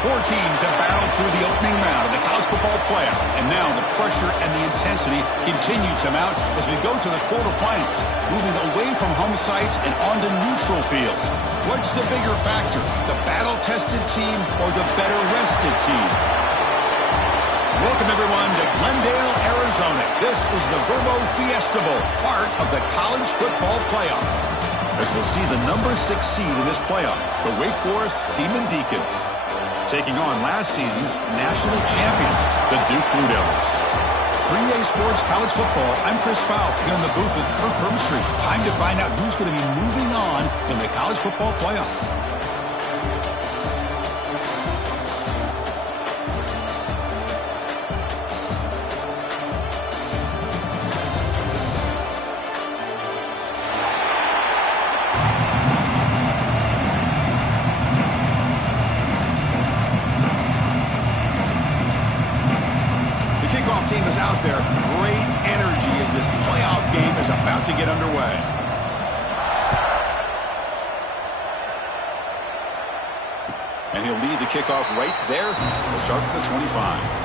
Four teams have battled through the opening round of the college football playoff, and now the pressure and the intensity continue to mount as we go to the quarterfinals, moving away from home sites and onto neutral fields. What's the bigger factor, the battle-tested team or the better-rested team? Welcome, everyone, to Glendale, Arizona. This is the Verbo Fiesta Bowl, part of the college football playoff. As we'll see the number 6 seed in this playoff, the Wake Forest Demon Deacons, taking on last season's national champions, the Duke Blue Devils. For EA Sports College Football, I'm Chris Fowl here in the booth with Kirk Herbstreit. Time to find out who's going to be moving on in the college football playoff. Team is out there. Great energy as this playoff game is about to get underway. And he'll lead the kickoff right there. We'll start with the 25.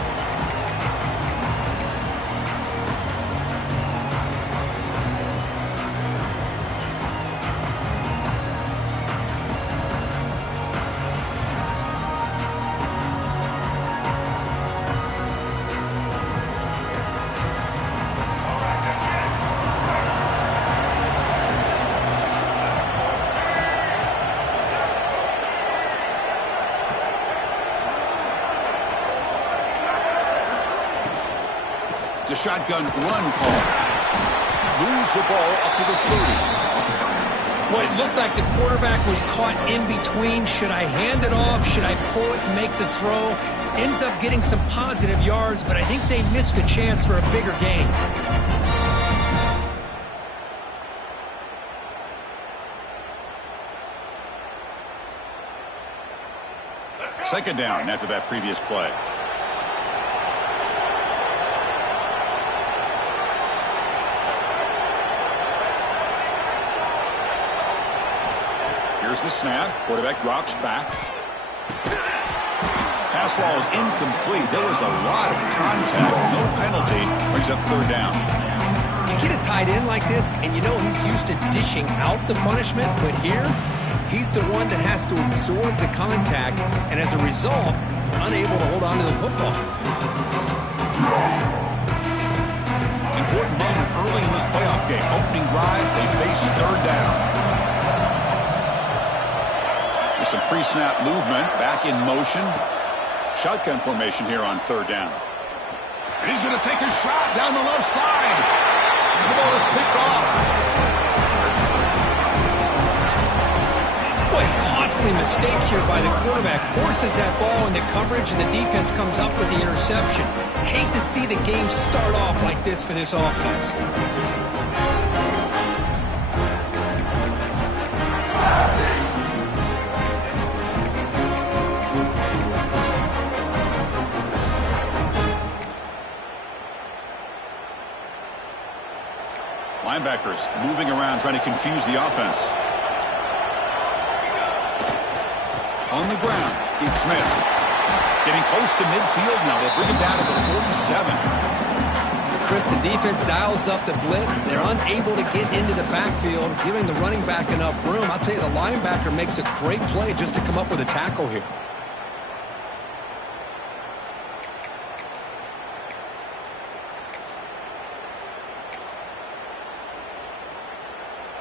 It's a shotgun run call. Moves the ball up to the 30. Well, it looked like the quarterback was caught in between. Should I hand it off? Should I pull it and make the throw? Ends up getting some positive yards, but I think they missed a chance for a bigger gain. Second down after that previous play. Here's the snap. Quarterback drops back. Pass ball is incomplete. There was a lot of contact. No penalty. Brings up third down. You get a tight end like this, and you know he's used to dishing out the punishment, but here, he's the one that has to absorb the contact, and as a result, he's unable to hold on to the football. Important moment early in this playoff game. Opening drive, they face third down. Some pre-snap movement, back in motion. Shotgun formation here on third down. And he's going to take a shot down the left side. The ball is picked off. Boy, costly mistake here by the quarterback. Forces that ball into coverage, and the defense comes up with the interception. Hate to see the game start off like this for this offense. Linebackers moving around, trying to confuse the offense. On the ground, it's Smith. Getting close to midfield now. They'll bring him down to the 47. Chris, the defense dials up the blitz. They're unable to get into the backfield, giving the running back enough room. I'll tell you, the linebacker makes a great play just to come up with a tackle here.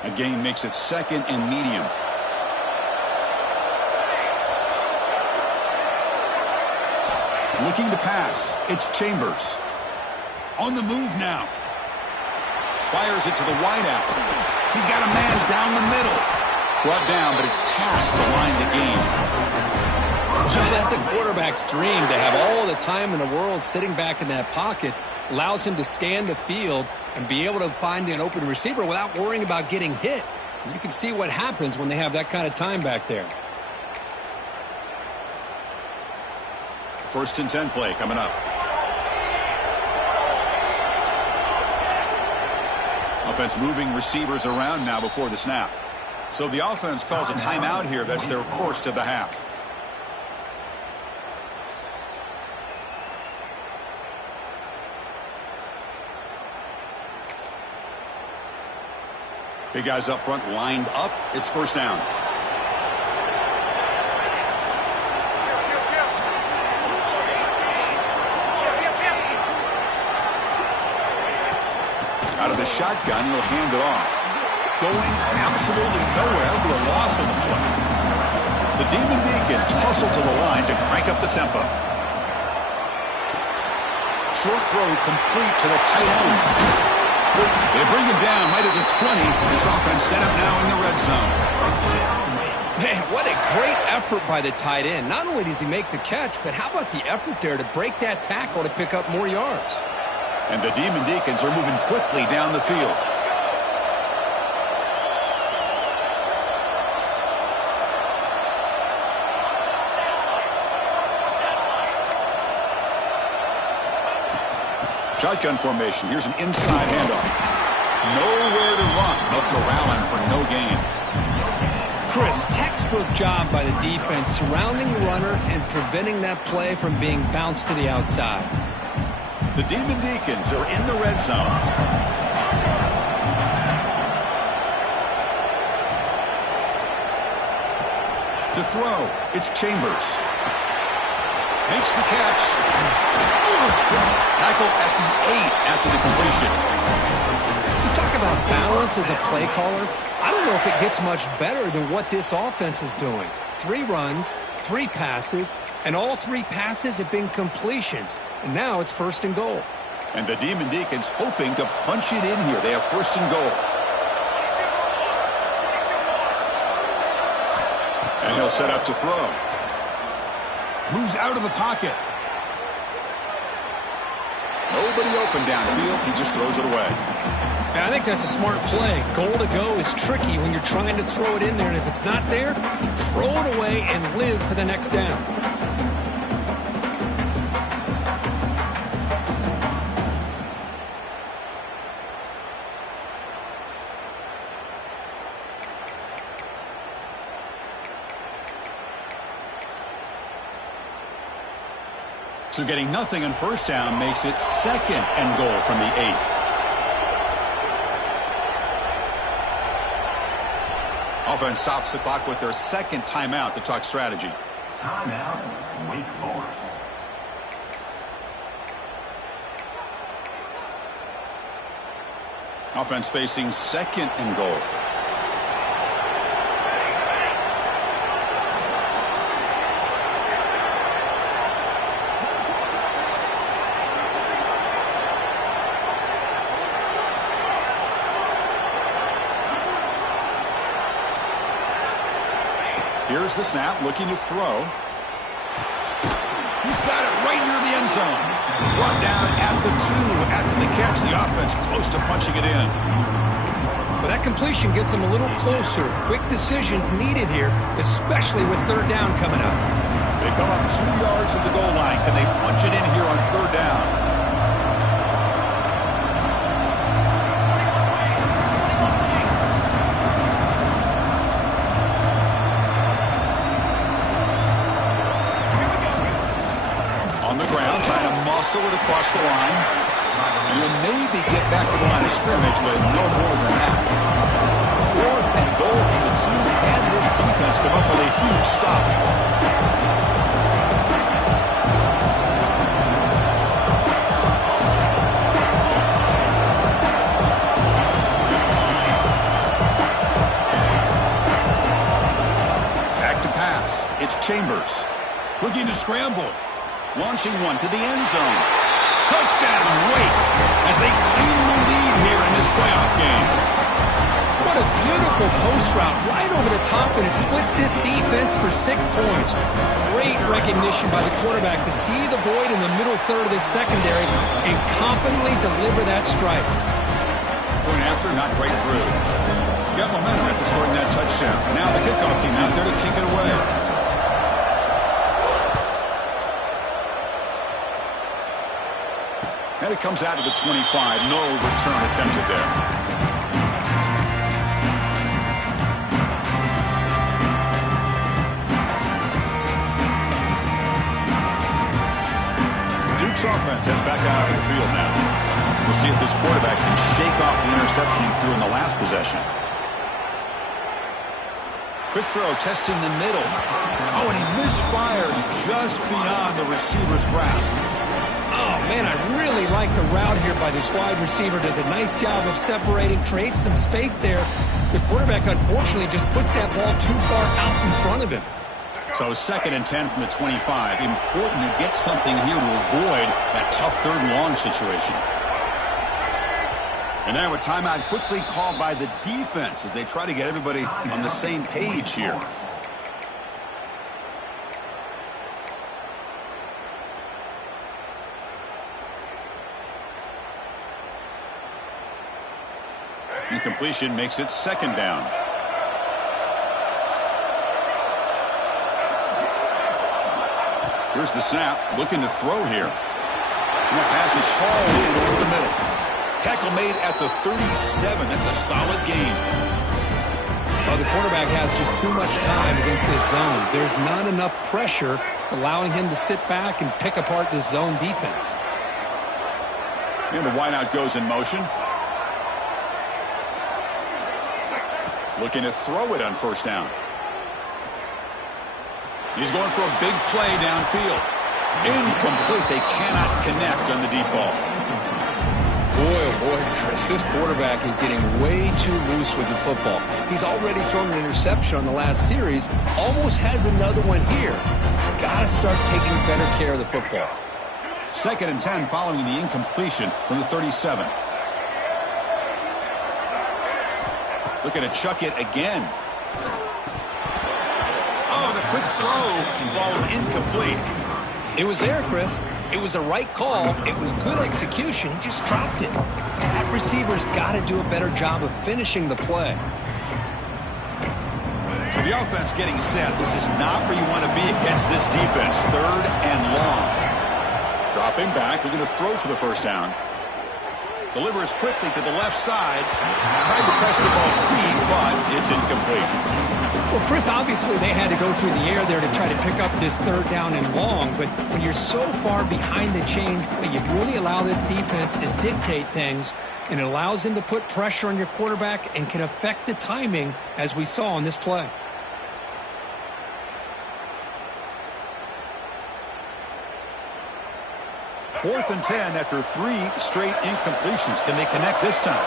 A gain makes it second and medium. Looking to pass. It's Chambers. On the move now. Fires it to the wideout. He's got a man down the middle. Brought down, but it's past the line to gain. Well, that's a quarterback's dream to have all the time in the world sitting back in that pocket. Allows him to scan the field and be able to find an open receiver without worrying about getting hit. And you can see what happens when they have that kind of time back there. First and 10 play coming up. Offense moving receivers around now before the snap. So the offense calls a timeout here. That's their first of the half. Big guys up front lined up. It's first down. Out of the shotgun, he'll hand it off. Going absolutely nowhere for a loss on the play. The Demon Deacons hustle to the line to crank up the tempo. Short throw complete to the tight end. They bring him down right at the 20. This offense set up now in the red zone. Man, what a great effort by the tight end. Not only does he make the catch, but how about the effort there to break that tackle to pick up more yards? And the Demon Deacons are moving quickly down the field. Shotgun formation. Here's an inside handoff. Nowhere to run. They'll corral him for no gain. Chris, textbook job by the defense surrounding the runner and preventing that play from being bounced to the outside. The Demon Deacons are in the red zone. To throw, it's Chambers. Makes the catch. Tackle at the 8 after the completion. You talk about balance as a play caller. I don't know if it gets much better than what this offense is doing. 3 runs, 3 passes, and all 3 passes have been completions. And now it's first and goal. And the Demon Deacons hoping to punch it in here. They have first and goal. And he'll set up to throw. Moves out of the pocket. Nobody open downfield. He just throws it away. I think that's a smart play. Goal to go is tricky when you're trying to throw it in there. And if it's not there, throw it away and live for the next down. So getting nothing on first down makes it second and goal from the 8. Offense stops the clock with their second timeout to talk strategy. Timeout, Wake Forest. Offense facing second and goal. Here's the snap, looking to throw. He's got it right near the end zone. Brought down at the 2 after the catch. The offense close to punching it in. But that completion gets him a little closer. Quick decisions needed here, especially with third down coming up. They come up 2 yards from the goal line. Can they punch it in here on third down? Muscle it across the line. And you'll maybe get back to the line of scrimmage with no more than that. 4th and goal from the 2, and this defense come up with a huge stop. Back to pass. It's Chambers. Looking to scramble. Launching one to the end zone. Touchdown, Wake, as they cleanly lead here in this playoff game. What a beautiful post route right over the top, and it splits this defense for 6 points. Great recognition by the quarterback to see the void in the middle third of this secondary and confidently deliver that strike. Point after, not quite through. Got momentum after scoring that touchdown. Now the kickoff team out there to kick it away. And it comes out of the 25. No return attempted there. Duke's offense heads back out of the field now. We'll see if this quarterback can shake off the interception he threw in the last possession. Quick throw, testing the middle. Oh, and he misfires just beyond the receiver's grasp. Oh, man, I really like the route here by this wide receiver. Does a nice job of separating, creates some space there. The quarterback, unfortunately, just puts that ball too far out in front of him. So 2nd and 10 from the 25. Important to get something here to avoid that tough 3rd and long situation. And now a timeout quickly called by the defense as they try to get everybody on the same page here. Incompletion makes it 2nd down. Here's the snap, looking to throw here. And that pass is hauled in over the middle. Tackle made at the 37. That's a solid gain. Well, the quarterback has just too much time against this zone. There's not enough pressure. It's allowing him to sit back and pick apart this zone defense. And the wideout goes in motion. Looking to throw it on 1st down. He's going for a big play downfield. Incomplete. They cannot connect on the deep ball. Boy, oh boy, Chris, this quarterback is getting way too loose with the football. He's already thrown an interception on the last series. Almost has another one here. He's got to start taking better care of the football. 2nd and 10 following the incompletion from the 37. Looking to chuck it again. Oh, the quick throw falls incomplete. It was there, Chris. It was the right call. It was good execution. He just dropped it. That receiver's got to do a better job of finishing the play. So the offense getting set. This is not where you want to be against this defense. 3rd and long. Dropping back, looking to throw for the 1st down. Delivers quickly to the left side. Tried to press the ball deep, but it's incomplete. Well, Chris, obviously they had to go through the air there to try to pick up this 3rd down and long, but when you're so far behind the chains, you really allow this defense to dictate things, and it allows them to put pressure on your quarterback and can affect the timing, as we saw on this play. Fourth and 10 after 3 straight incompletions. Can they connect this time?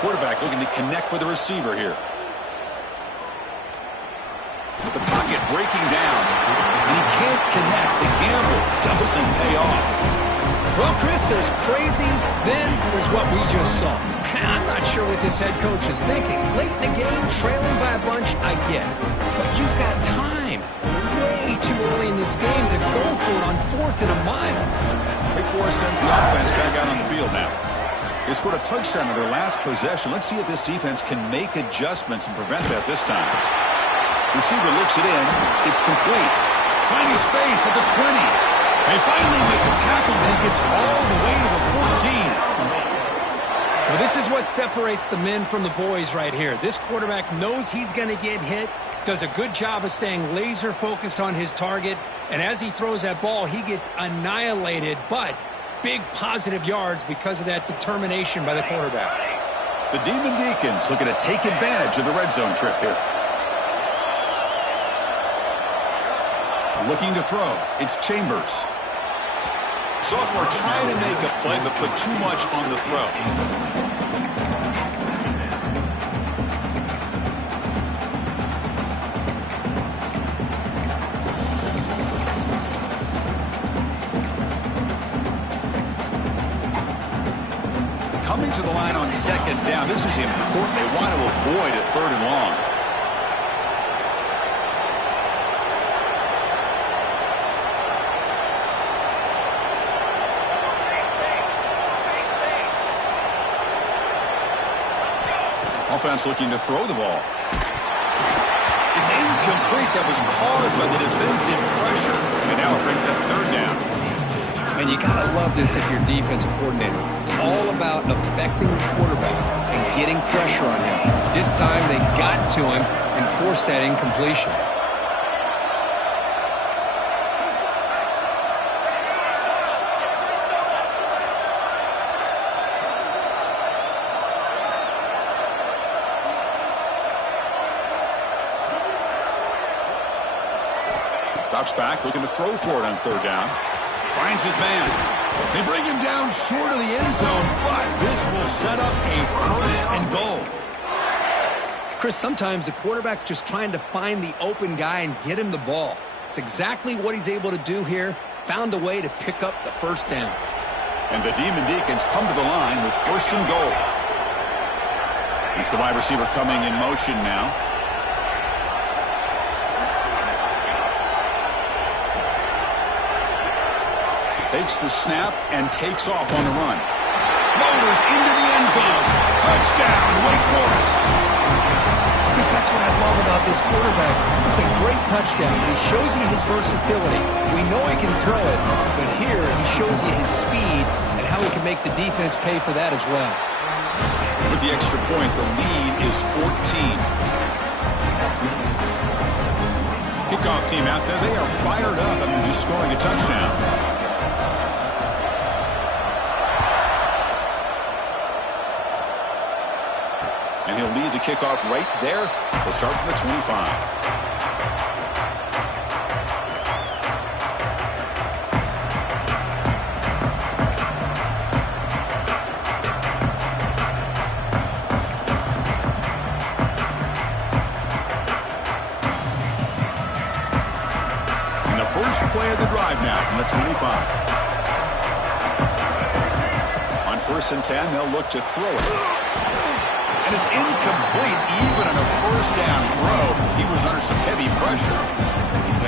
Quarterback looking to connect with the receiver here. The pocket breaking down, and he can't connect. The gamble doesn't pay off. Well, Chris, there's crazy, then there's what we just saw. I'm not sure what this head coach is thinking. Late in the game, trailing by a bunch, I get it. But you've got time. Way too early in this game to go for it on 4th and a mile. Big Force sends the offense back out on the field now. They scored a touchdown in their last possession. Let's see if this defense can make adjustments and prevent that this time. Receiver looks it in. It's complete. Finding space at the 20. They finally make the tackle, and he gets all the way to the 14. Well, this is what separates the men from the boys right here. This quarterback knows he's going to get hit, does a good job of staying laser focused on his target, and as he throws that ball, he gets annihilated, but big positive yards because of that determination by the quarterback. The Demon Deacons looking to take advantage of the red zone trip here. Looking to throw. It's Chambers. Sophomore trying to make a play, but put too much on the throw. Coming to the line on 2nd down. This is important. They want to avoid a 3rd and long. Offense looking to throw the ball. It's incomplete. That was caused by the defensive pressure. And now it brings up 3rd down. And you got to love this if you're a defensive coordinator. It's all about affecting the quarterback and getting pressure on him. This time they got to him and forced that incompletion. Drops back, looking to throw for it on third down. Finds his man. They bring him down short of the end zone, but this will set up a first and goal. Chris, sometimes the quarterback's just trying to find the open guy and get him the ball. It's exactly what he's able to do here. Found a way to pick up the first down. And the Demon Deacons come to the line with first and goal. It's the wide receiver coming in motion now. Takes the snap and takes off on the run. Motors into the end zone. Touchdown, Wake Forest. Chris, that's what I love about this quarterback. It's a great touchdown. He shows you his versatility. We know he can throw it, but here he shows you his speed and how he can make the defense pay for that as well. With the extra point, the lead is 14. Kickoff team out there, they are fired up after just scoring a touchdown. And he'll lead the kickoff right there. They'll start from the 25. And the first play of the drive now from the 25. On 1st and 10, they'll look to throw it. And it's incomplete, even on a first down throw. He was under some heavy pressure.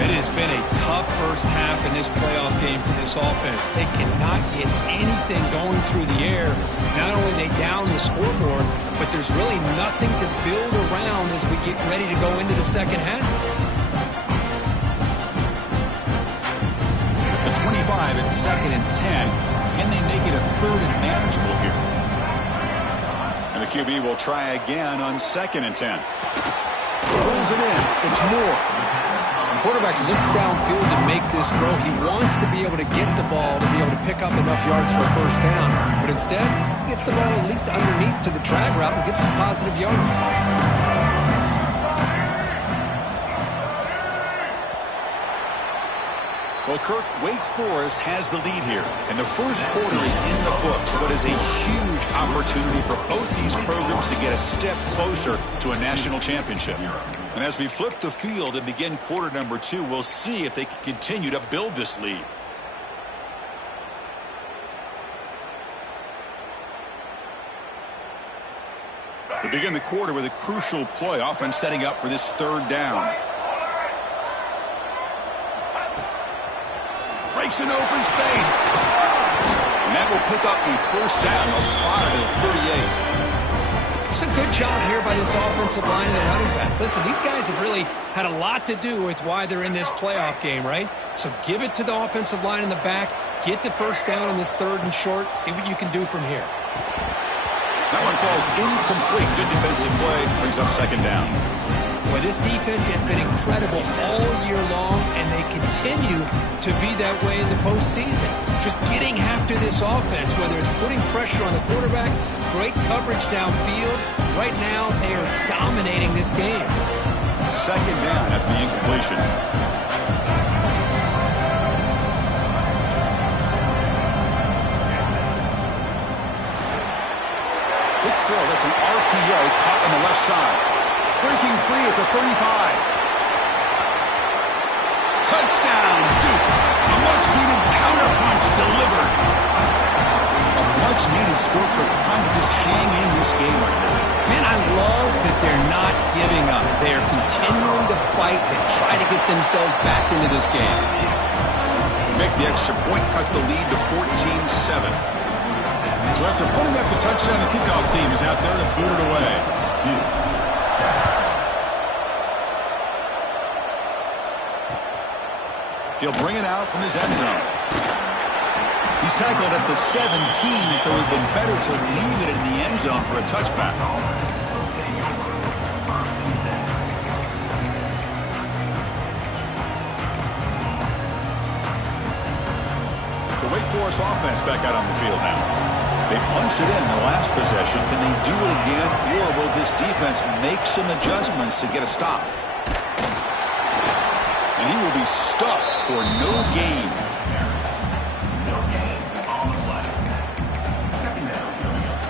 It has been a tough first half in this playoff game for this offense. They cannot get anything going through the air. Not only are they down the scoreboard, but there's really nothing to build around as we get ready to go into the second half. The 25 at 2nd and 10. Can they make it a 3rd and manageable here? And the QB will try again on 2nd and 10. Rolls it in. It's Moore. The quarterback looks downfield to make this throw. He wants to be able to get the ball to be able to pick up enough yards for a first down. But instead, he gets the ball at least underneath to the drag route and gets some positive yards. Well, Kirk, Wake Forest has the lead here, and the first quarter is in the books, but is a huge opportunity for both these programs to get a step closer to a national championship. And as we flip the field and begin quarter number 2, we'll see if they can continue to build this lead. We begin the quarter with a crucial play, offense setting up for this 3rd down. Breaks an open space. And that will pick up the first down. They'll spot it at 38. It's a good job here by this offensive line and the running back. Listen, these guys have really had a lot to do with why they're in this playoff game, right? So give it to the offensive line in the back. Get the first down on this 3rd and short. See what you can do from here. That one falls incomplete. Good defensive play. Brings up 2nd down. Well, this defense has been incredible all year long, and they continue to be that way in the postseason. Just getting after this offense, whether it's putting pressure on the quarterback, great coverage downfield. Right now, they are dominating this game. 2nd down after the incompletion. Quick throw. That's an RPO caught on the left side. Breaking free at the 35. Touchdown, Duke. A much-needed counterpunch delivered. A much-needed score for trying to just hang in this game right now. Man, I love that they're not giving up. They are continuing to fight to try to get themselves back into this game. Make the extra point, cut the lead to 14-7. So after putting up the touchdown, the kickoff team is out there to boot it away. He'll bring it out from his end zone. He's tackled at the 17, so it would have been better to leave it in the end zone for a touchback. The Wake Forest offense back out on the field now. They punched it in the last possession. Can they do it again, or will this defense make some adjustments to get a stop? And he will be stuffed for no gain. No gain on the play. Second down, Gilliam.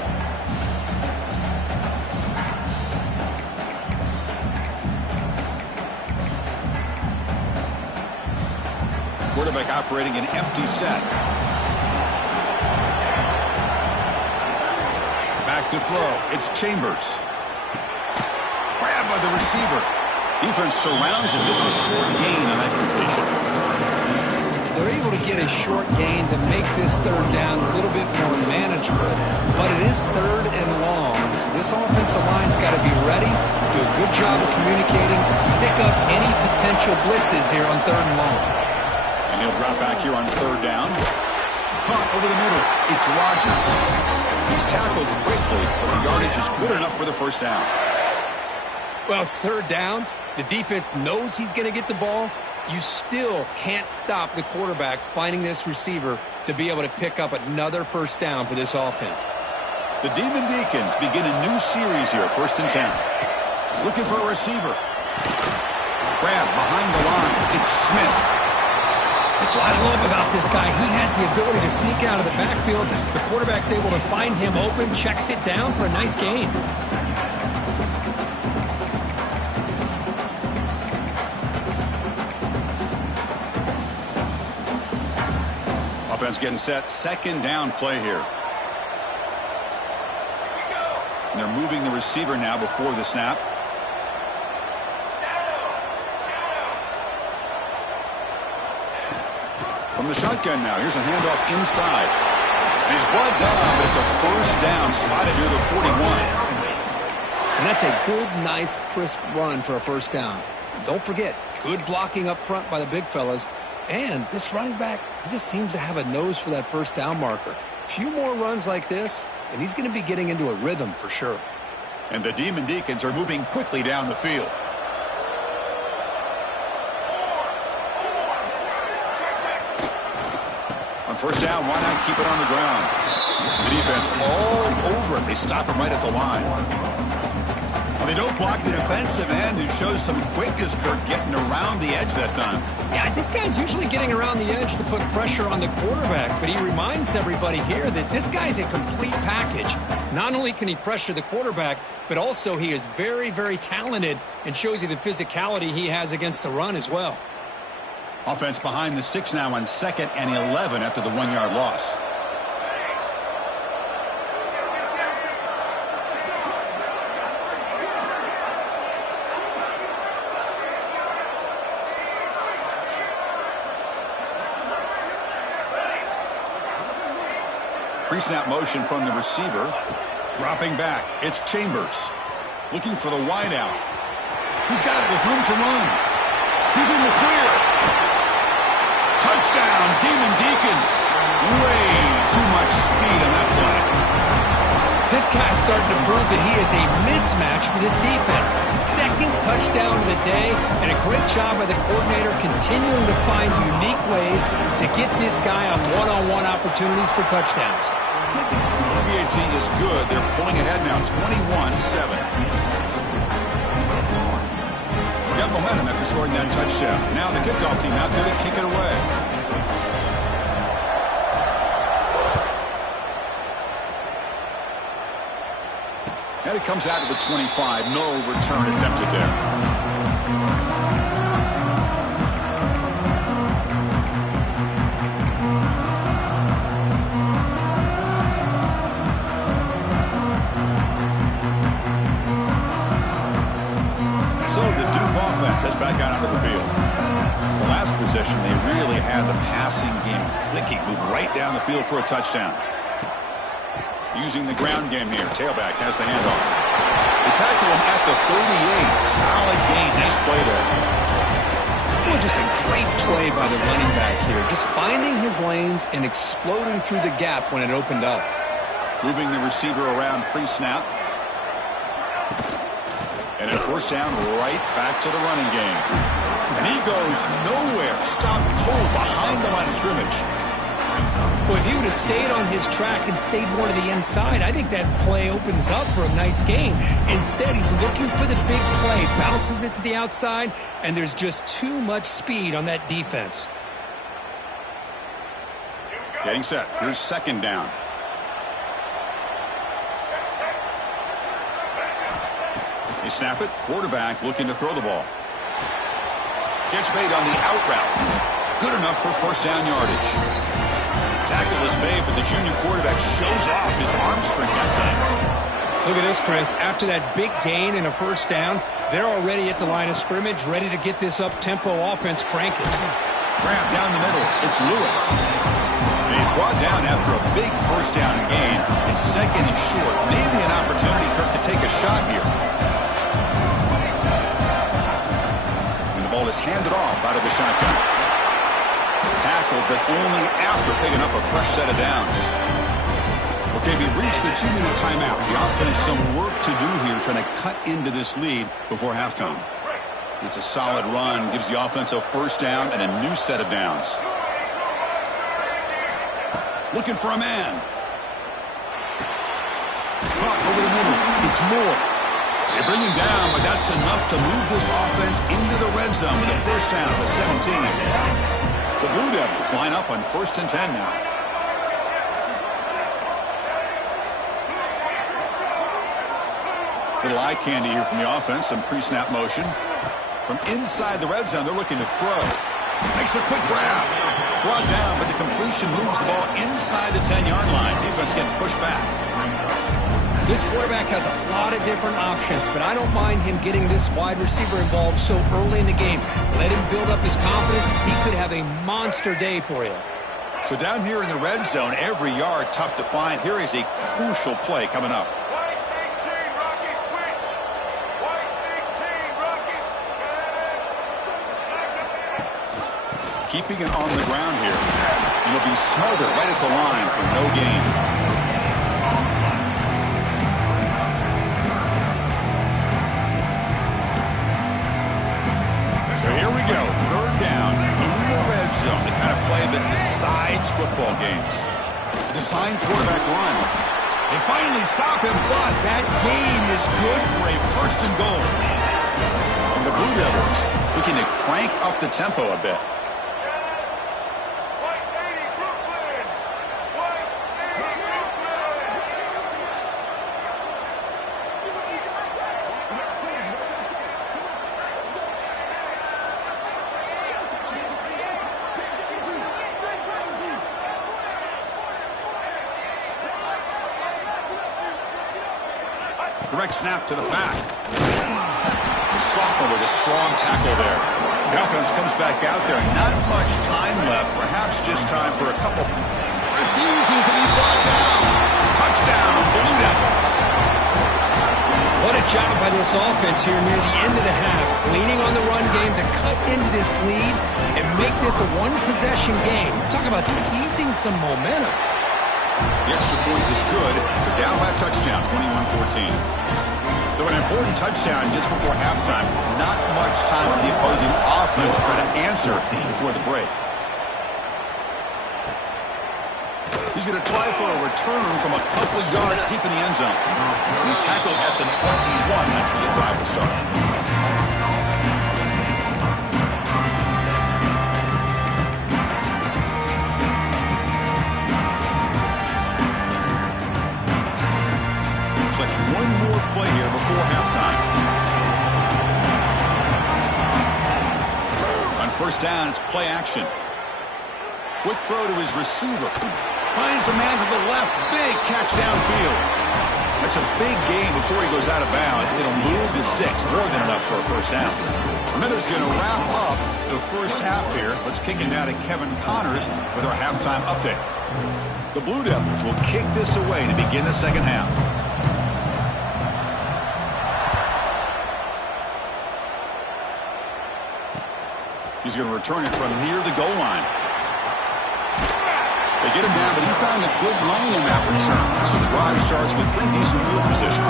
Quarterback operating an empty set. Back to throw. It's Chambers. Grabbed by the receiver. Defense surrounds him. Just a short gain on that completion. They're able to get a short gain to make this third down a little bit more manageable. But it is third and long. So this offensive line's got to be ready, do a good job of communicating, pick up any potential blitzes here on third and long. And he'll drop back here on third down. Caught over the middle. It's Rodgers. He's tackled quickly, but the yardage is good enough for the first down. Well, it's third down. The defense knows he's going to get the ball. You still can't stop the quarterback finding this receiver to be able to pick up another first down for this offense. The Demon Deacons begin a new series here, 1st and 10. Looking for a receiver. Grab behind the line. It's Smith. That's what I love about this guy. He has the ability to sneak out of the backfield. The quarterback's able to find him open, checks it down for a nice gain. Offense getting set. Second down play here. And they're moving the receiver now before the snap. From the shotgun now. Here's a handoff inside. And he's brought down, but it's a first down spotted near the 41. And that's a good, nice, crisp run for a first down. Don't forget, good blocking up front by the big fellas. And this running back, he just seems to have a nose for that first down marker. A few more runs like this, and he's going to be getting into a rhythm for sure. And the Demon Deacons are moving quickly down the field. On first down, why not keep it on the ground? The defense all over it. They stop him right at the line. Well, they don't block the defensive end, who shows some quickness, Kirk, getting around the edge that time. Yeah, this guy's usually getting around the edge to put pressure on the quarterback, but he reminds everybody here that this guy's a complete package. Not only can he pressure the quarterback, but also he is very, very talented and shows you the physicality he has against the run as well. Offense behind the 6 now on 2nd and 11 after the 1-yard loss. Pre-snap motion from the receiver. Dropping back. It's Chambers. Looking for the wideout. He's got it with room to run. He's in the clear. Touchdown, Demon Deacons. Way too much speed on that play. This guy's starting to prove that he is a mismatch for this defense. Second touchdown of the day, and a great job by the coordinator continuing to find unique ways to get this guy on one-on-one opportunities for touchdowns. PAT is good. They're pulling ahead now, 21-7. Got momentum after scoring that touchdown. Now the kickoff team out there to kick it away. And it comes out to the 25. No return attempted there. So the Duke offense heads back out onto the field. The last possession, they really had the passing game clicking. Move right down the field for a touchdown. Using the ground game here. Tailback has the handoff. They tackle him at the 38. Solid gain. Nice play there. Well, just a great play by the running back here. Just finding his lanes and exploding through the gap when it opened up. Moving the receiver around pre-snap. And a first down right back to the running game. And he goes nowhere. Stopped cold behind the line of scrimmage. Well, if he would have stayed on his track and stayed more to the inside, I think that play opens up for a nice gain. Instead, he's looking for the big play, bounces it to the outside, and there's just too much speed on that defense. Getting set. Here's second down. They snap it. Quarterback looking to throw the ball. Gets made on the out route. Good enough for first down yardage. Tackle is made, but the junior quarterback shows off his arm strength that time. Look at this, Chris. After that big gain and a first down, they're already at the line of scrimmage, ready to get this up-tempo offense cranking. Grab down the middle. It's Lewis. And he's brought down after a big first down gain. It's second and short. Maybe an opportunity, Kirk, to take a shot here. And the ball is handed off out of the shotgun. Tackled, but only after picking up a fresh set of downs. Okay, we reached the 2-minute timeout. The offense some work to do here trying to cut into this lead before halftime. It's a solid run, gives the offense a first down and a new set of downs. Looking for a man. Caught over the middle. It's Moore. They bring him down, but that's enough to move this offense into the red zone with a first down of the 17. The Blue Devils line up on 1st and 10 now. Little eye candy here from the offense. Some pre-snap motion. From inside the red zone, they're looking to throw. Makes a quick grab. Brought down, but the completion moves the ball inside the 10-yard line. Defense getting pushed back. This quarterback has a lot of different options, but I don't mind him getting this wide receiver involved so early in the game. Let him build up his confidence. He could have a monster day for you. So down here in the red zone, every yard tough to find. Here is a crucial play coming up. Keeping it on the ground here. And he'll be smothered right at the line for no gain. So here we go. Third down in the red zone. The kind of play that decides football games. Designed quarterback run. They finally stop him, but that gain is good for a first and goal. And the Blue Devils looking to crank up the tempo a bit. Direct snap to the back. The sophomore with a strong tackle there. The offense comes back out there. Not much time left. Perhaps just time for a couple. Refusing to be brought down. Touchdown, Blue Devils. What a job by this offense here near the end of the half. Leaning on the run game to cut into this lead and make this a one-possession game. Talk about seizing some momentum. The extra point is good. They're down by a touchdown, 21-14. So an important touchdown just before halftime. Not much time for the opposing offense to try to answer before the break. He's going to try for a return from a couple of yards deep in the end zone. He's tackled at the 21. That's where the drive will start. One more play here before halftime. On first down, it's play action. Quick throw to his receiver. Finds a man to the left. Big catch downfield. That's a big gain before he goes out of bounds. It'll move the sticks. More than enough for a first down. Miller's going to wrap up the first half here. Let's kick it now to Kevin Connors with our halftime update. The Blue Devils will kick this away to begin the second half. He's going to return it from near the goal line. They get him down, but he found a good lane in that return. So the drive starts with pretty decent field position.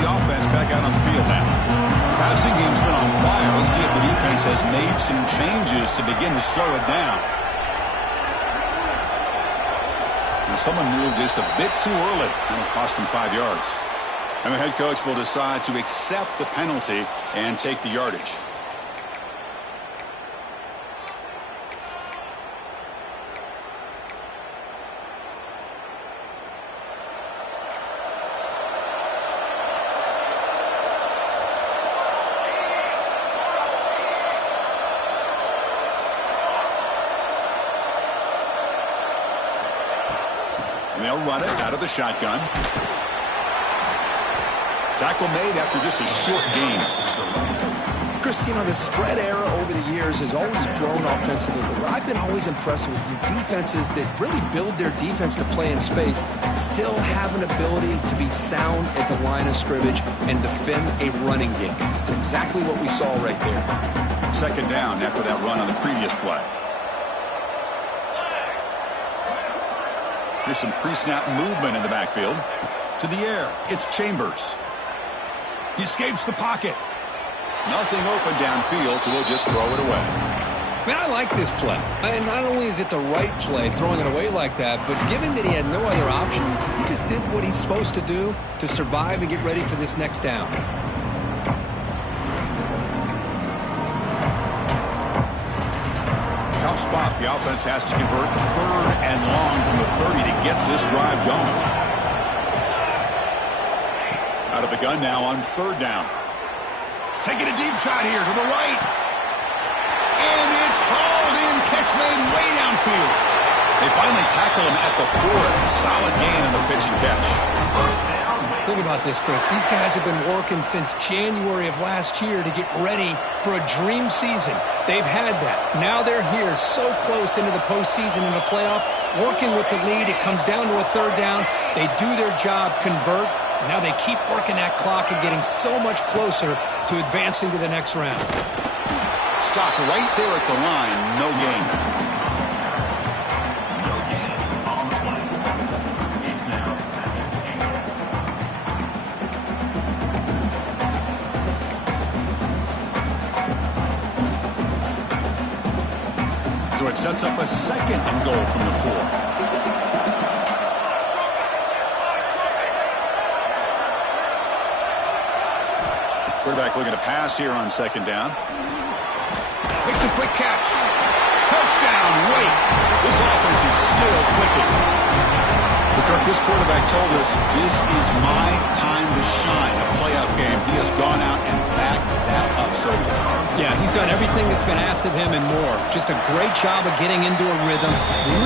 the offense back out on the field now. Passing game's been on fire. Let's see if the defense has made some changes to begin to slow it down. And someone moved this a bit too early. It'll cost him 5 yards. And the head coach will decide to accept the penalty and take the yardage. And they'll run it out of the shotgun. Tackle made after just a short gain. Chris, you know, the spread era over the years has always grown offensively. But I've been always impressed with defenses that really build their defense to play in space, still have an ability to be sound at the line of scrimmage and defend a running game. It's exactly what we saw right there. Second down after that run on the previous play. Here's some pre-snap movement in the backfield. To the air, it's Chambers. He escapes the pocket. Nothing open downfield, so he'll just throw it away. Man, I like this play. And not only is it the right play, throwing it away like that, but given that he had no other option, he just did what he's supposed to do to survive and get ready for this next down. Tough spot. The offense has to convert 3rd and long from the 30 to get this drive going. Out of the gun now on 3rd down. Taking a deep shot here to the right. And it's hauled in. Catch made way downfield. They finally tackle him at the 4. It's a solid gain on the pitch and catch. Think about this, Chris. These guys have been working since January of last year to get ready for a dream season. They've had that. Now they're here so close into the postseason and the playoff, working with the lead. It comes down to a 3rd down. They do their job, convert. And now they keep working that clock and getting so much closer to advancing to the next round. Stop right there at the line. No gain. No gain on the play. It's now 2nd and 8. So it sets up a 2nd and goal from the 4. Quarterback looking to pass here on 2nd down. Makes a quick catch. Touchdown. Wait. This offense is still clicking. Because this quarterback told us this is my time to shine. A playoff game. He has gone out and backed that up so far. Yeah, he's done everything that's been asked of him and more. Just a great job of getting into a rhythm.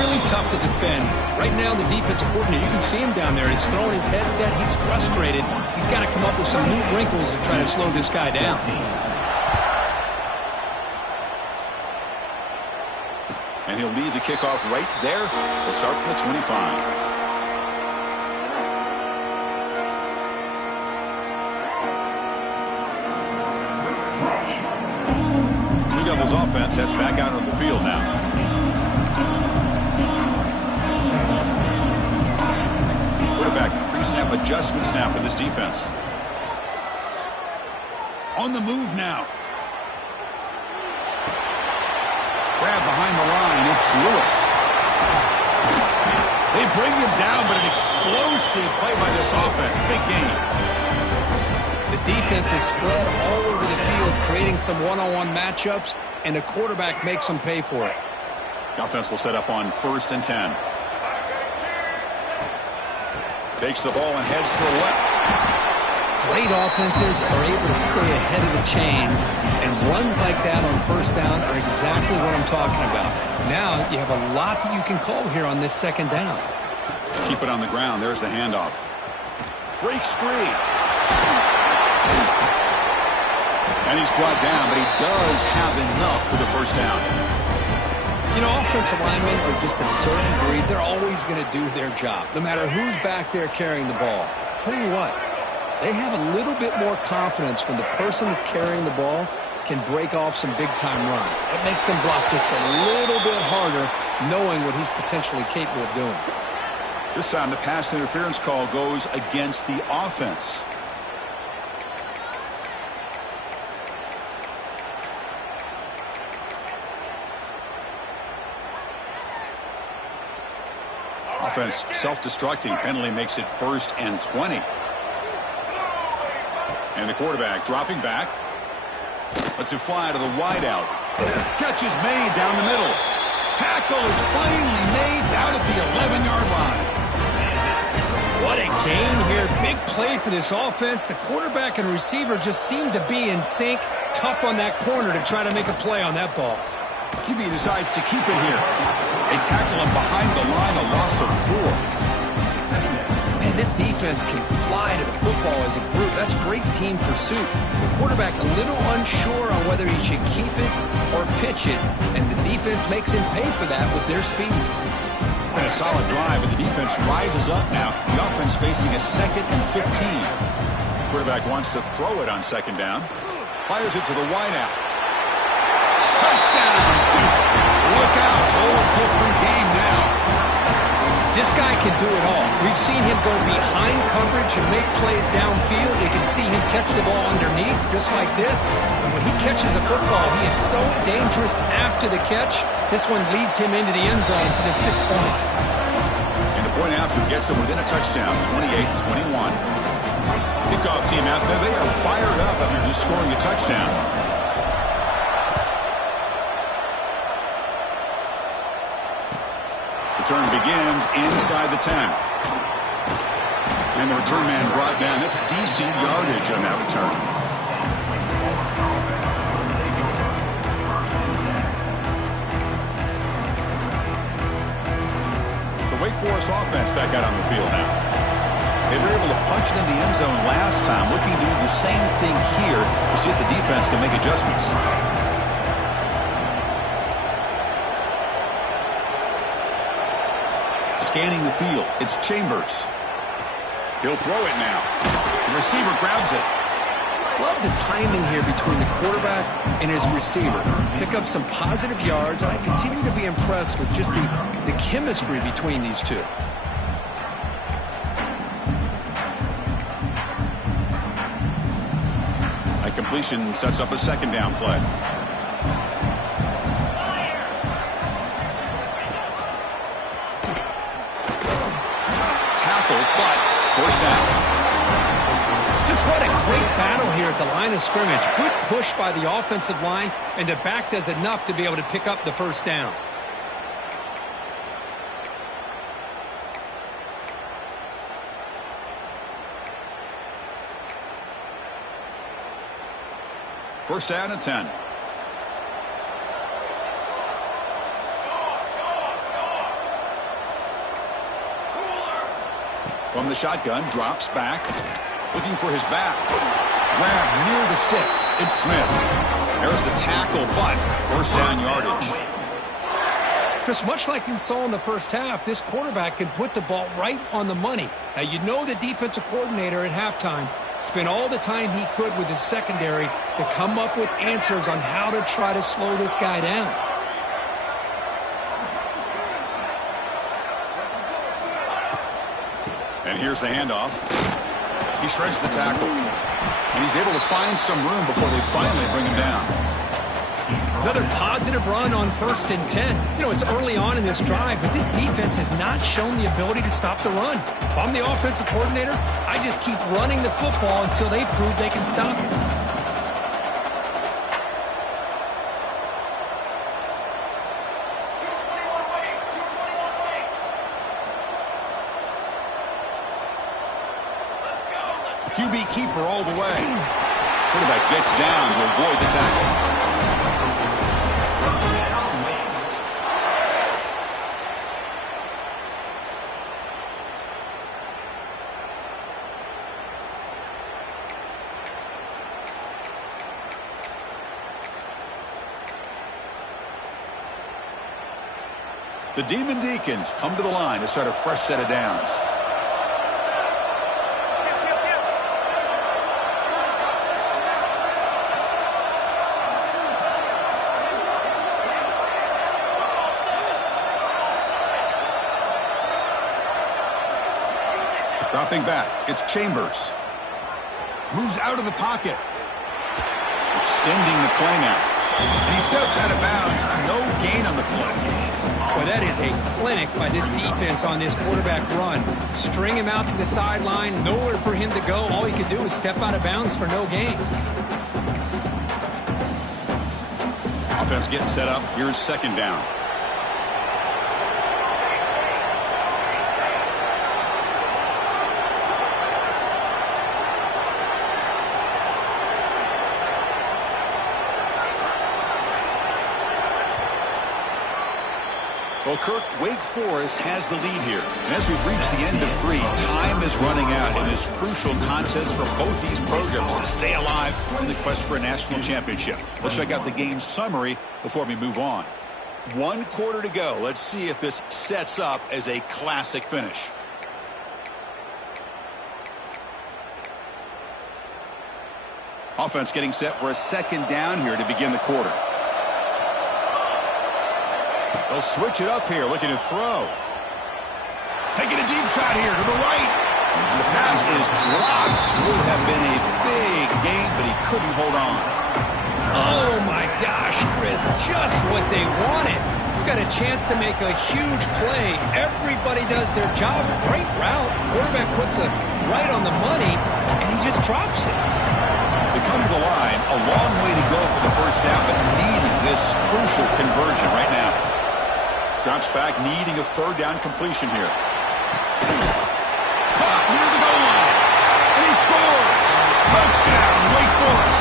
Really tough to defend. Right now, the defensive coordinator, you can see him down there. He's throwing his headset. He's frustrated. He's got to come up with some new wrinkles to try to slow this guy down. And he'll lead the kickoff right there. He'll start from the 25. Blue Devils offense heads back out on the field now. Quarterback pre-snap adjustments now for this defense. On the move now. Grab behind the line. It's Lewis. They bring him down, but an explosive play by this offense. Big game. The defense is spread all over the field, creating some one-on-one matchups, and the quarterback makes them pay for it. The offense will set up on 1st and 10. Takes the ball and heads to the left. Great offenses are able to stay ahead of the chains, and runs like that on 1st down are exactly what I'm talking about. Now you have a lot that you can call here on this 2nd down. Keep it on the ground. There's the handoff. Breaks free. And he's brought down, but he does have enough for the 1st down. You know, offensive linemen are just a certain breed. They're always going to do their job, no matter who's back there carrying the ball. I'll tell you what, they have a little bit more confidence when the person that's carrying the ball can break off some big-time runs. It makes them block just a little bit harder, knowing what he's potentially capable of doing. This time the pass interference call goes against the offense. offense self-destructing. Penalty makes it 1st and 20. And the quarterback dropping back. Lets it fly to the wideout. Catch is made down the middle. Tackle is finally made down at the 11-yard line. What a gain here. Big play for this offense. The quarterback and receiver just seem to be in sync. Tough on that corner to try to make a play on that ball. QB decides to keep it here. They tackle him behind the line, a loss of 4. Man, this defense can fly to the football as a group. That's great team pursuit. The quarterback a little unsure on whether he should keep it or pitch it, and the defense makes him pay for that with their speed. And a solid drive, and the defense rises up now. The offense facing a 2nd and 15. The quarterback wants to throw it on 2nd down. Fires it to the wideout. Touchdown, Duke. Look out, whole different game now. This guy can do it all. We've seen him go behind coverage and make plays downfield. We can see him catch the ball underneath, just like this. And when he catches a football, he is so dangerous after the catch. This one leads him into the end zone for the 6 points. And the point after gets them within a touchdown, 28-21. Kickoff team out there, they are fired up after just scoring a touchdown. Return begins inside the 10. And the return man brought down. That's DC yardage on that return. The Wake Forest offense back out on the field now. They were able to punch it in the end zone last time. Looking to do the same thing here to see if the defense can make adjustments. Scanning the field. It's Chambers. He'll throw it now. The receiver grabs it. Love the timing here between the quarterback and his receiver. Pick up some positive yards, and I continue to be impressed with just the chemistry between these two. A completion sets up a 2nd down play. First down. Just what a great battle here at the line of scrimmage. Good push by the offensive line, and the back does enough to be able to pick up the 1st down. First down at 10. From the shotgun, drops back, looking for his back. Grab near the sticks. It's Smith. There's the tackle, but 1st down yardage. Just much like we saw in the first half, this quarterback can put the ball right on the money. Now, you know the defensive coordinator at halftime spent all the time he could with his secondary to come up with answers on how to try to slow this guy down. And here's the handoff. He shreds the tackle. And he's able to find some room before they finally bring him down. Another positive run on 1st and 10. You know, it's early on in this drive, but this defense has not shown the ability to stop the run. If I'm the offensive coordinator, I just keep running the football until they prove they can stop it. QB keeper all the way. Quarterback gets down to avoid the tackle. The Demon Deacons come to the line to start a fresh set of downs. Dropping back, it's Chambers. Moves out of the pocket. Extending the play now. And he steps out of bounds. No gain on the play. Well, that is a clinic by this defense on this quarterback run. String him out to the sideline, nowhere for him to go. All he could do is step out of bounds for no gain. Offense getting set up. Here's second down. Well, Kirk, Wake Forest has the lead here. And as we've reached the end of 3, time is running out in this crucial contest for both these programs to stay alive in the quest for a national championship. Let's check out the game summary before we move on. 1 quarter to go. Let's see if this sets up as a classic finish. Offense getting set for a second down here to begin the quarter. They'll switch it up here, looking to throw. Taking a deep shot here to the right. And the pass is dropped. Would have been a big gain, but he couldn't hold on. Oh, my gosh, Chris, just what they wanted. You've got a chance to make a huge play. Everybody does their job. Great route. Quarterback puts it right on the money, and he just drops it. They come to the line, a long way to go for the first down, but needing this crucial conversion right now. Drops back, needing a third down completion here. Caught near the goal line. And he scores. Touchdown, Wake Forest.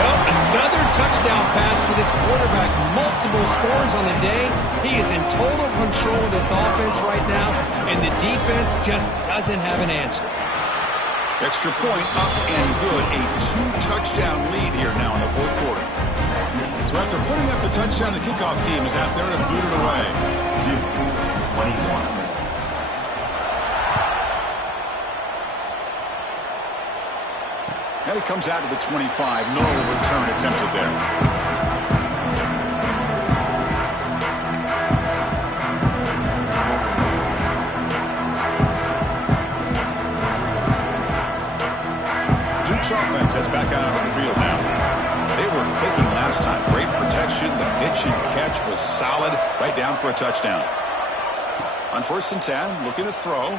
Well, another touchdown pass for this quarterback. Multiple scores on the day. He is in total control of this offense right now, and the defense just doesn't have an answer. Extra point up and good. A 2-touchdown lead here now in the fourth quarter. So after putting up the touchdown, the kickoff team is out there to boot it away. 21. And it comes out to the 25. No return attempted there. Duke's offense heads back out onto the field now. They were clicking last time. Great protection. The pitch and catch was solid. Right down for a touchdown. On 1st and 10, looking to throw.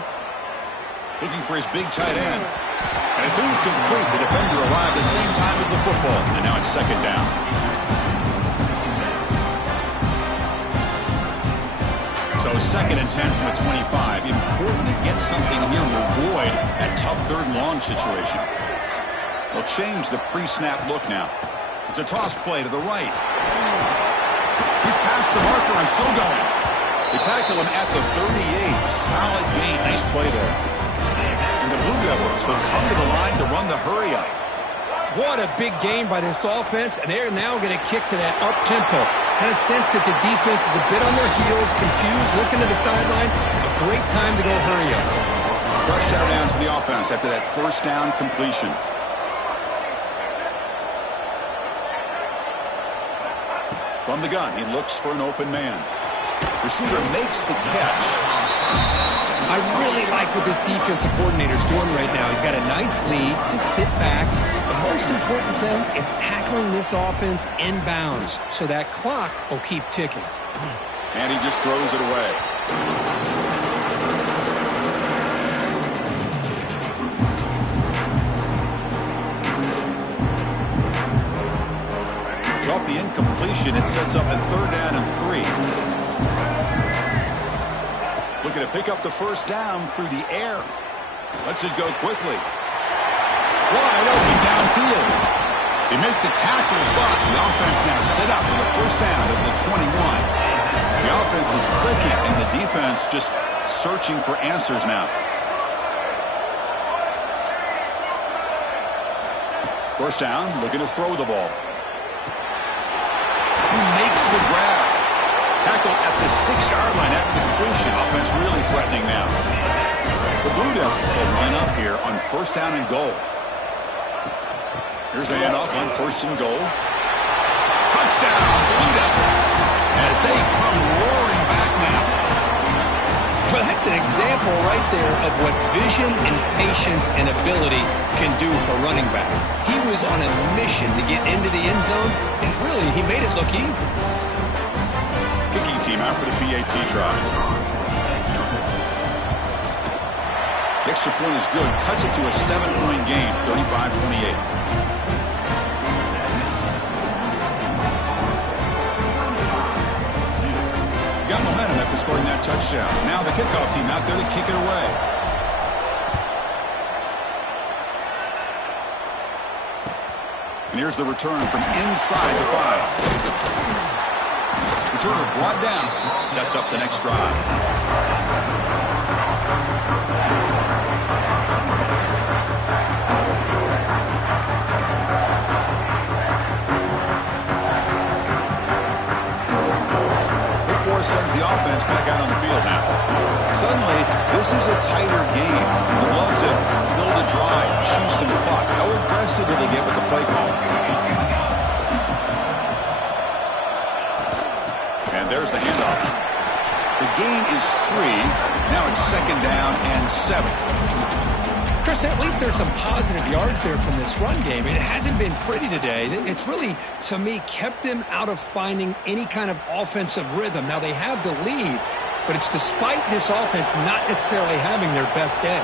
Looking for his big tight end. And it's incomplete. The defender arrived at the same time as the football. And now it's second down. So 2nd and 10 from the 25. Important to get something here to avoid that tough 3rd and long situation. They'll change the pre-snap look now. It's a toss play to the right. He's past the marker and still going. They tackle him at the 38. Solid gain. Nice play there. And the Blue Devils will come to the line to run the hurry-up. What a big gain by this offense, and they're now going to kick to that up-tempo. Kind of sense that the defense is a bit on their heels, confused, looking to the sidelines. A great time to go hurry up. Fresh out down to the offense after that 1st down completion. From the gun, he looks for an open man. Receiver makes the catch. I really like what this defensive coordinator is doing right now. He's got a nice lead. Just sit back. The most important thing is tackling this offense inbounds so that clock will keep ticking. And he just throws it away. Off the incompletion, it sets up a 3rd down and 3. Looking to pick up the 1st down through the air. Lets it go quickly. Wide open downfield. They make the tackle, but the offense now set up for the 1st down of the 21. The offense is clicking, and the defense just searching for answers now. 1st down, looking to throw the ball. He makes the grab. Tackle at the 6-yard line after the completion. Offense really threatening now. The Blue Devils will line up here on 1st down and goal. Here's the handoff on 1st and goal. Touchdown, Blue Devils, as they come roaring back now. Well, that's an example right there of what vision and patience and ability can do for running back. He was on a mission to get into the end zone, and really, he made it look easy. Kicking team out for the PAT try. The extra point is good. Cuts it to a 7-point game, 35-28. Got momentum after scoring that touchdown. Now the kickoff team out there to kick it away. And here's the return from inside the 5. Returner brought down. Sets up the next drive. Sends the offense back out on the field now. Suddenly, this is a tighter game. Would love to build a drive, choose some clock. How aggressive will they get with the play call? And there's the handoff. The gain is 3. Now it's 2nd down and 7. Chris, at least there's some positive yards there from this run game. It hasn't been pretty today. It's really, to me, kept them out of finding any kind of offensive rhythm. Now, they have the lead, but it's despite this offense not necessarily having their best day.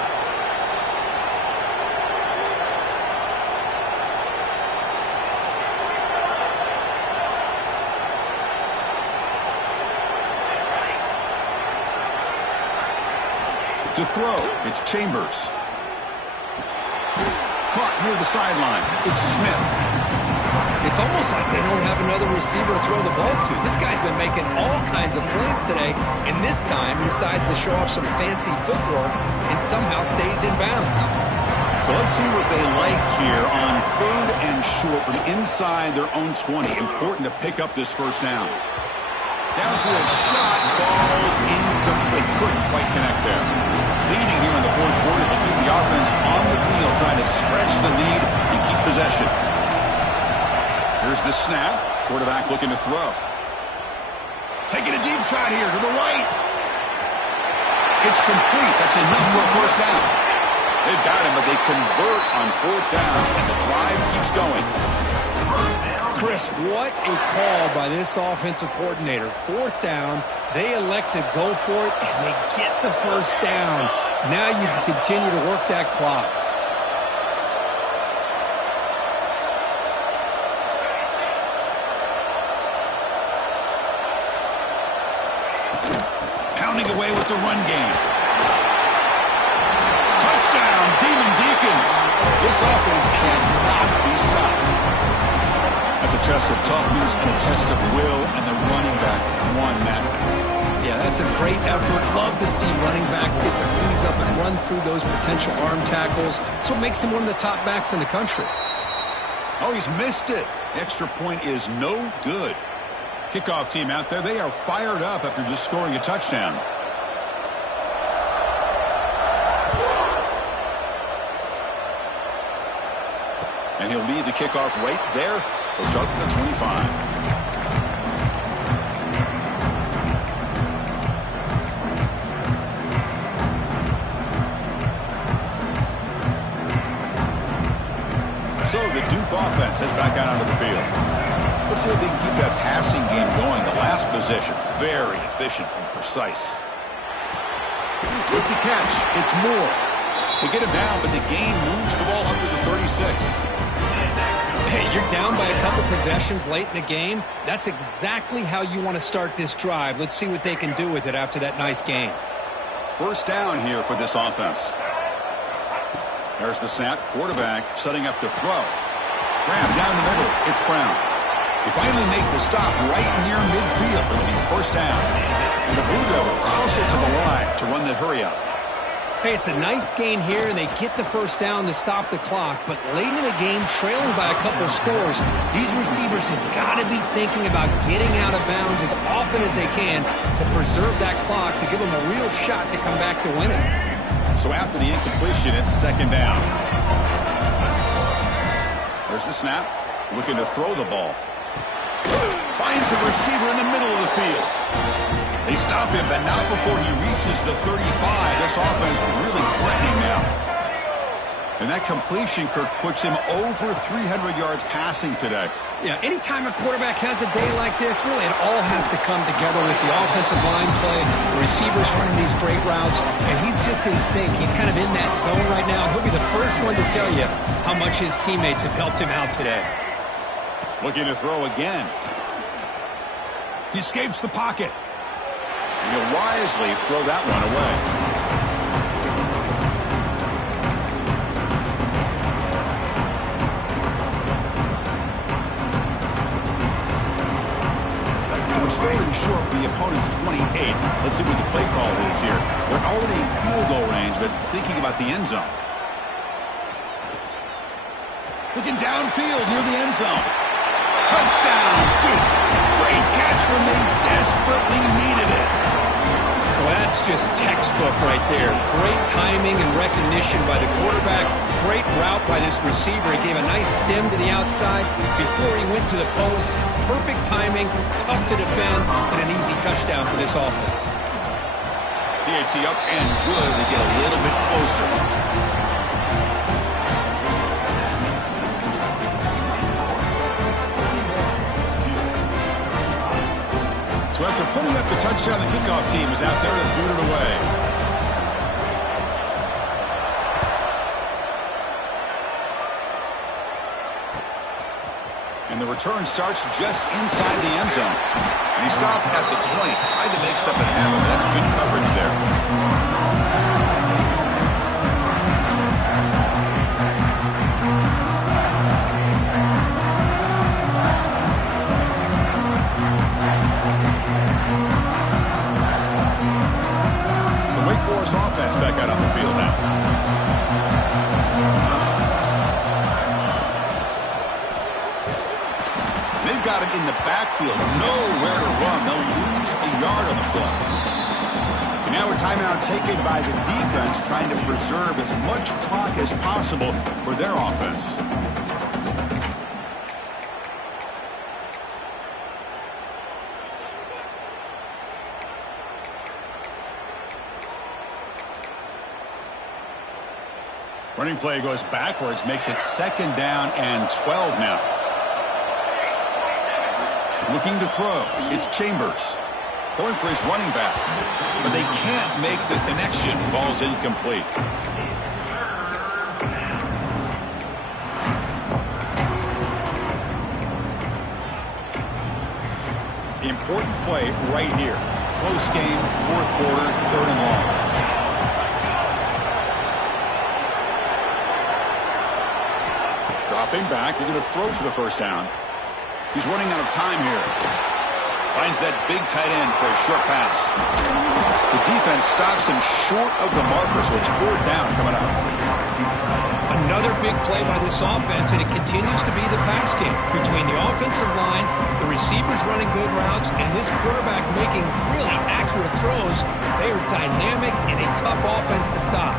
To throw, it's Chambers. Caught near the sideline. It's Smith. It's almost like they don't have another receiver to throw the ball to. This guy's been making all kinds of plays today, and this time decides to show off some fancy footwork and somehow stays in bounds. So let's see what they like here on 3rd and short from inside their own 20. Important to pick up this first down. Downfield shot falls incomplete. Couldn't quite connect there. Leading here in the 4th quarter, they keep the offense on the field, trying to stretch the lead and keep possession. Here's the snap. Quarterback looking to throw. Taking a deep shot here to the right. It's complete. That's enough for a first down. They've got him, but they convert on 4th down, and the drive keeps going. Chris, what a call by this offensive coordinator. 4th down, they elect to go for it, and they get the first down. Now you can continue to work that clock. Pounding away with the run game. Touchdown, Demon Deacons. This offense cannot be stopped. That's a test of toughness and a test of will, and the running back won that battle. Yeah, that's a great effort. Love to see running backs get their knees up and run through those potential arm tackles. That's what makes him one of the top backs in the country. Oh, he's missed it. Extra point is no good. Kickoff team out there, they are fired up after just scoring a touchdown. And he'll lead the kickoff right there. He'll start from the 25. So the Duke offense heads back out onto the field. Let's see if they can keep that passing game going. The last possession, very efficient and precise. With the catch, it's Moore. They get him down, but the gain moves the ball up to the 36. Hey, you're down by a couple possessions late in the game. That's exactly how you want to start this drive. Let's see what they can do with it after that nice gain. First down here for this offense. There's the snap. Quarterback setting up to throw. Graham down the middle. It's Brown. They finally make the stop right near midfield. It'll be first down. And the Blue Devils hustle to the line to run that hurry up. Hey, it's a nice gain here, and they get the first down to stop the clock. But late in the game, trailing by a couple scores, these receivers have got to be thinking about getting out of bounds as often as they can to preserve that clock, to give them a real shot to come back to win it. So after the incompletion, it's second down. There's the snap. Looking to throw the ball. Finds a receiver in the middle of the field. They stop him, but not before he reaches the 35. This offense really threatening now. And that completion, Kirk, puts him over 300 yards passing today. Yeah, anytime a quarterback has a day like this, really it all has to come together with the offensive line play, the receivers running these great routes, and he's just in sync. He's kind of in that zone right now. He'll be the first one to tell you how much his teammates have helped him out today. Looking to throw again. He escapes the pocket. And he'll wisely throw that one away. Third and short for the opponent's 28. Let's see what the play call is here. We're already in field goal range, but thinking about the end zone. Looking downfield near the end zone. Touchdown, Duke. Great catch when they desperately needed it. Well, that's just textbook right there. Great timing and recognition by the quarterback. Great route by this receiver. He gave a nice stem to the outside before he went to the post. Perfect timing, tough to defend, and an easy touchdown for this offense. PAT up and good to get a little bit closer. So after putting up the touchdown, the kickoff team is out there to boot it away. And the return starts just inside the end zone. And he stopped at the 20, tried to make something happen. That's good coverage there. The Wake Forest offense back out on the field now. They've got him in the backfield. Nowhere to run. They'll lose a yard on the play. And now a timeout taken by the defense, trying to preserve as much clock as possible for their offense. Running play goes backwards, makes it 2nd down and 12 now. Looking to throw. It's Chambers. Throwing for his running back. But they can't make the connection. Ball's incomplete. Important play right here. Close game, 4th quarter, 3rd and long. Dropping back. They're going to throw for the first down. He's running out of time here. Finds that big tight end for a short pass. The defense stops him short of the marker, so it's 4th down coming up. Another big play by this offense, and it continues to be the pass game. Between the offensive line, the receivers running good routes, and this quarterback making really accurate throws, they are dynamic and a tough offense to stop.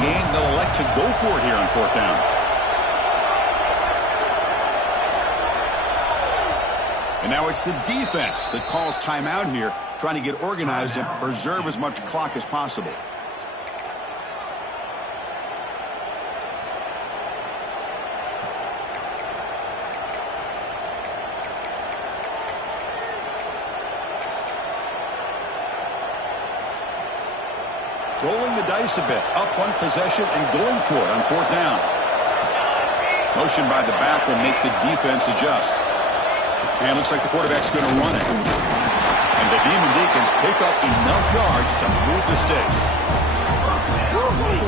Game, they'll elect to go for it here on 4th down. And now it's the defense that calls timeout here, trying to get organized and preserve as much clock as possible. Rolling the dice a bit, up one possession and going for it on 4th down. Motion by the back will make the defense adjust. And looks like the quarterback's going to run it. And the Demon Deacons pick up enough yards to move the sticks.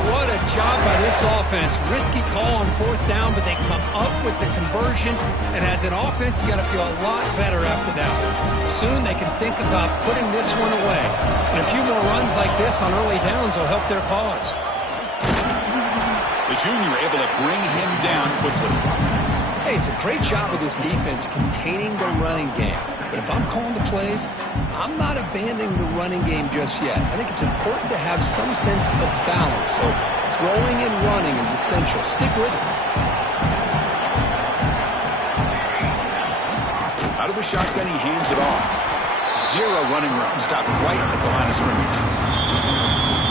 What a job by this offense. Risky call on 4th down, but they come up with the conversion. And as an offense, you got to feel a lot better after that one. Soon they can think about putting this one away. And a few more runs like this on early downs will help their cause. The junior able to bring him down quickly. Hey, it's a great job of this defense containing the running game. But if I'm calling the plays, I'm not abandoning the running game just yet. I think it's important to have some sense of balance. So throwing and running is essential. Stick with it. Out of the shotgun, he hands it off. Zero running room. Stopped right at the line of scrimmage.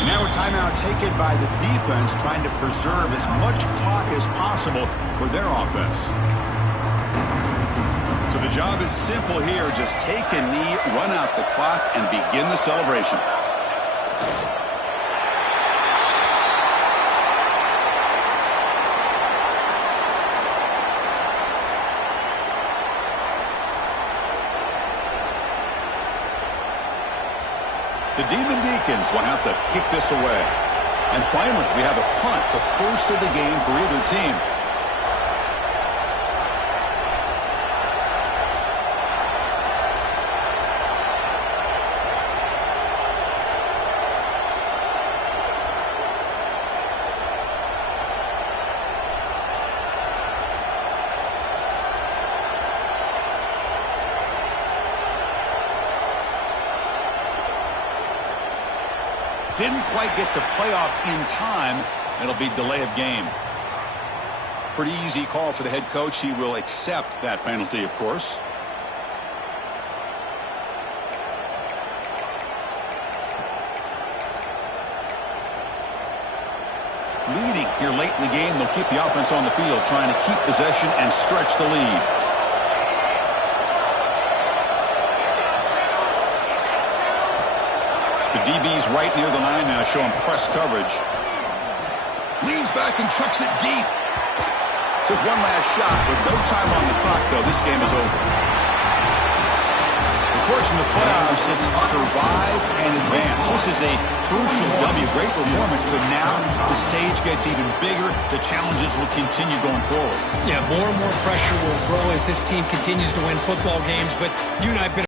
And now a timeout taken by the defense, trying to preserve as much clock as possible for their offense. So the job is simple here. Just take a knee, run out the clock, and begin the celebration. The Demon Deacons will have to kick this away. And finally, we have a punt, the first of the game for either team. Didn't quite get the playoff in time. It'll be delay of game. Pretty easy call for the head coach. He will accept that penalty, of course. Leading here late in the game, they'll keep the offense on the field, trying to keep possession and stretch the lead. The DB's right near the line now, showing press coverage. Leans back and chucks it deep. Took one last shot with no time on the clock, though. This game is over. Of course, in the playoffs, it's survive and advance. This is a crucial W. Great performance, but now the stage gets even bigger. The challenges will continue going forward. Yeah, more and more pressure will grow as this team continues to win football games, but you and I have been